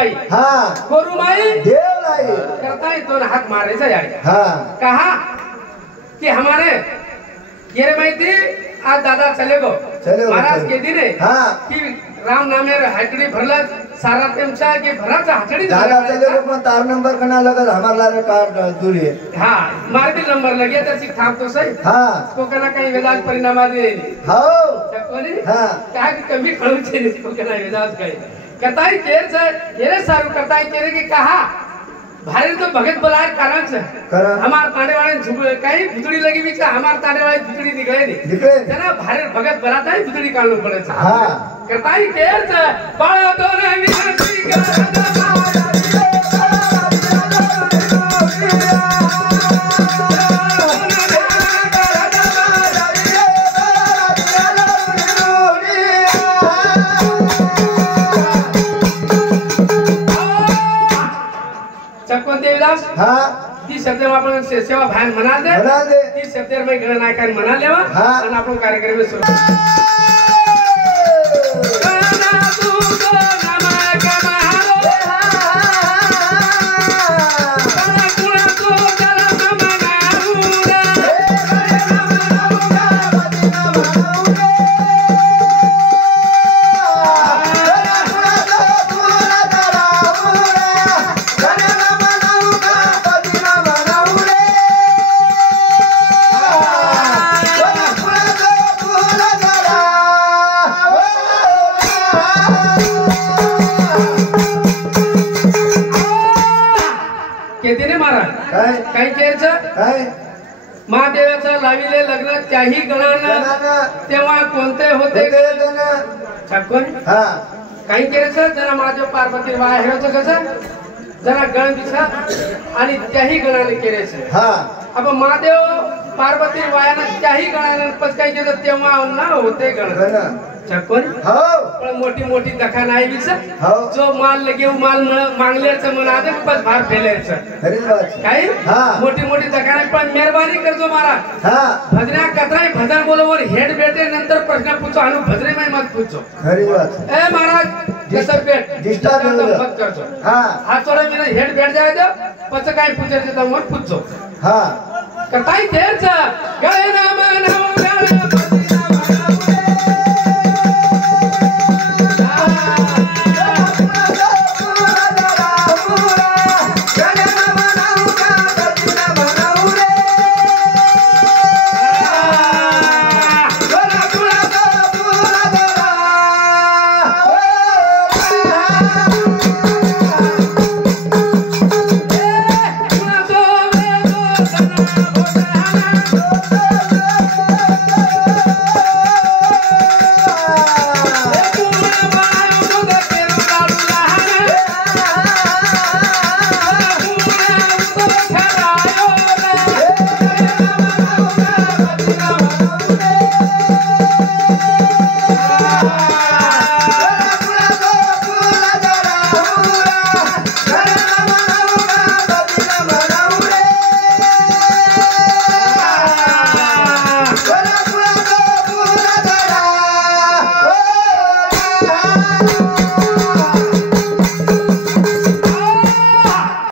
बाई हाँ गोरू माई देवलाई करता है तो हाथ मारायचा यार हाँ कहा कि हमारे ये माहिती आज दादा चले गो महाराज के दिन हाँ की राम नामे हाटडी भरला सारा तेमचा के भराचा हाटडी दादा चले गो पण तार नंबर कना लगल हमार लारे कार दूरी हाँ मार भी नंबर लगे तो सिख थाप तो सही हाँ को कना कहीं वेदांत परिणाम दे हाँ कोणी हाँ क्या कि कमी खड़ू छे नहीं को कना वेदांत कहे कताई केर से येरे सारू कताई केरे के कहा भारे तो भगत बुलाए कारण से हमार तांडे वाले झुक कहीं भुतड़ी लगी बीच हमार तांडे वाले भुतड़ी निकले निकले जना भारे भगत बुलाता है भुतड़ी काढू पड़े हाँ कताई केर से बड़ा दोने विनती कर देवदास हाँ ती शब्द में अपन सेवा भान मना दे ती शब्द में गण नायकान मना लेवा हाँ और अपन कार्यक्रम में शुरू काही केरचं महादेवाचं लाविले लग्न त्याही गणानं तेव्हा कोणते होते छापकोन काही केरचं जरा महादेव पार्वती वाया हेचं कसं जरा गण दिसा आणि त्याही गणाने केरेचं अब महादेव पार्वती वायानं त्याही गणानं पच काही केलं तेव्हा ना होते गण छापकोन पण मोठी मोठी दखा नाही विच जो माल लगे माल मांगल्याचं म्हणा पच भार फेलायचं काही मोठी मोठी दखा नाही पण मेहरबानी करतो महाराज भजन्या कतराई भजन बोलवर हेड बेटे नंतर प्रश्न पूछो आणि भजरे में मत पूछो ए महाराज कसं बेट डिस्टर्ब मत करतो हा थोड़ा मेरा हेड बैठ जाए दो पच काय पूछायचं तर मग पूछो कताई देरच गळे नाम नाम गळे